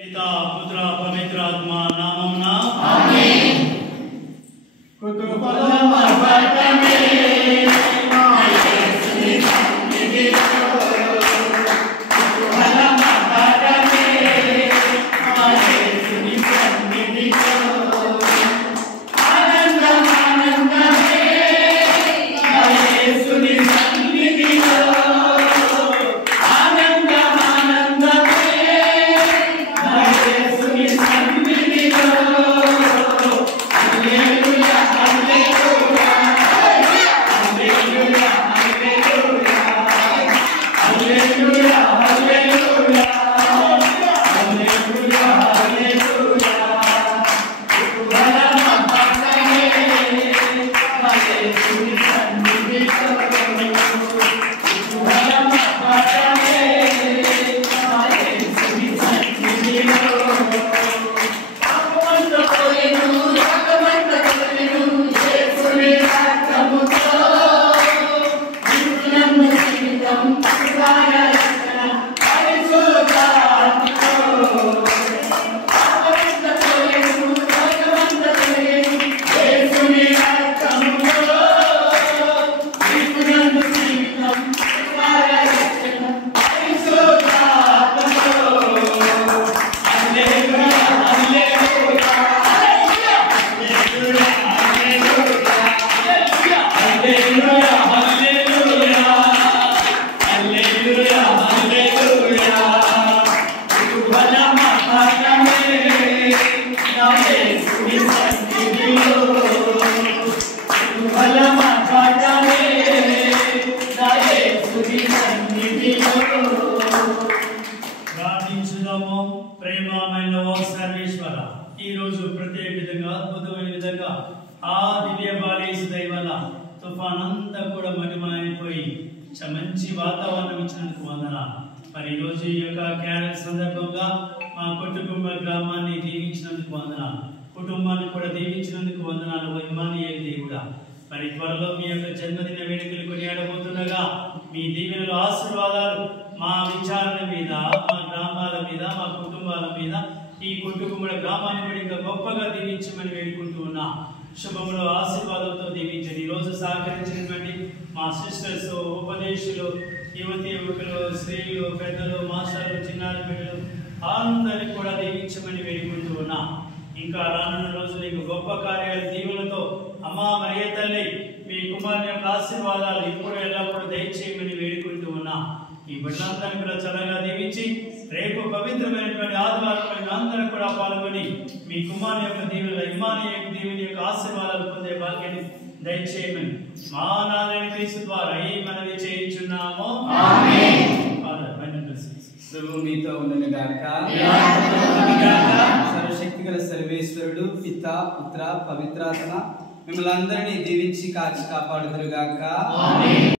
पिता पुत्र पवित्र आत्मा नाममुना आमीन। कुतूहलमर्पटमे ना యేసుని సన్నిధిలో కుతూహలమర్పటమే నా యేసుని సన్నిధిలో ఆనందమే నా యేసుని సన్నిధిలో ప్రేమమైన ఓ సర్వేశ్వర, ఈ రోజు ప్రత్యేక విధంగా అద్భుతమైన విధంగా ఆ దివ్య బాలేసు దైవాల తుఫాన్ అంతా కూడా మహిమైపోయి మంచి వాతావరణం ఇచ్చినందుకు వందనాలు. మరి ఈ రోజు ఈ యొక్క క్యారెల్ సందర్భంగా మా కుటుంబ గ్రామాన్ని దీవించినందుకు వందనాలు, కుటుంబాన్ని కూడా దీవించినందుకు వందనాలు. ఇమ్మానుయేలు దేవుడా, మరి త్వరలో మీ యొక్క జన్మదిన వేడుకలు కొనియాడబోతుండగా మీ దీవెనలు ఆశీర్వాదాలు మా విచారణ మీద, మా గ్రామాల మీద, మా కుటుంబాల మీద, ఈ కుటుంబముల గ్రామాన్ని కూడా ఇంకా గొప్పగా దీవించమని వేడుకుంటూ ఉన్నా. శుభములు ఆశీర్వాదంతో దీవించండి. ఈరోజు సహకరించినటువంటి మా సిస్టర్స్, ఉపదేశులు, యువతి యువకులు, స్త్రీలు, పెద్దలు, మాస్టర్లు, చిన్నారి బిడ్డలు అందరినీ కూడా దీవించమని వేడుకుంటూ ఉన్నా. ఇంకా రానున్న రోజులు ఇంకా గొప్ప కార్యాలు దీవులతో అమ్మా మరియ తల్లి మీ కుమారుని యొక్క ఆశీర్వాదాలు ఇప్పుడు ఎల్లప్పుడూ దయచేయమని వేడుకుంటూ ఉన్నా. ఈ బిడ్డలందరినీ కూడా చల్లగా దీవించి రేపు పవిత్రమైనటువంటి ఆదివారం అందరూ కూడా పాల్గొని మీ కుమారుని యొక్క దీవెన, ఇమ్మానుయేలు దేవుని యొక్క ఆశీర్వాదాలు పొందే భాగ్యాన్ని దయచేయమని మా నాథుడైన క్రీస్తు ద్వారా ఈ మనవి చేయించున్నాము. ఆమేన్. Father Bible blessings. ప్రభు మీతో ఉండును గాక. సర్వశక్తిగల సర్వేశ్వరుడు పిత పుత్ర పవిత్రాత్మ మిమ్మల్ని అందరినీ దీవించి కాచి కాపాడుదురు గాక. ఆమేన్.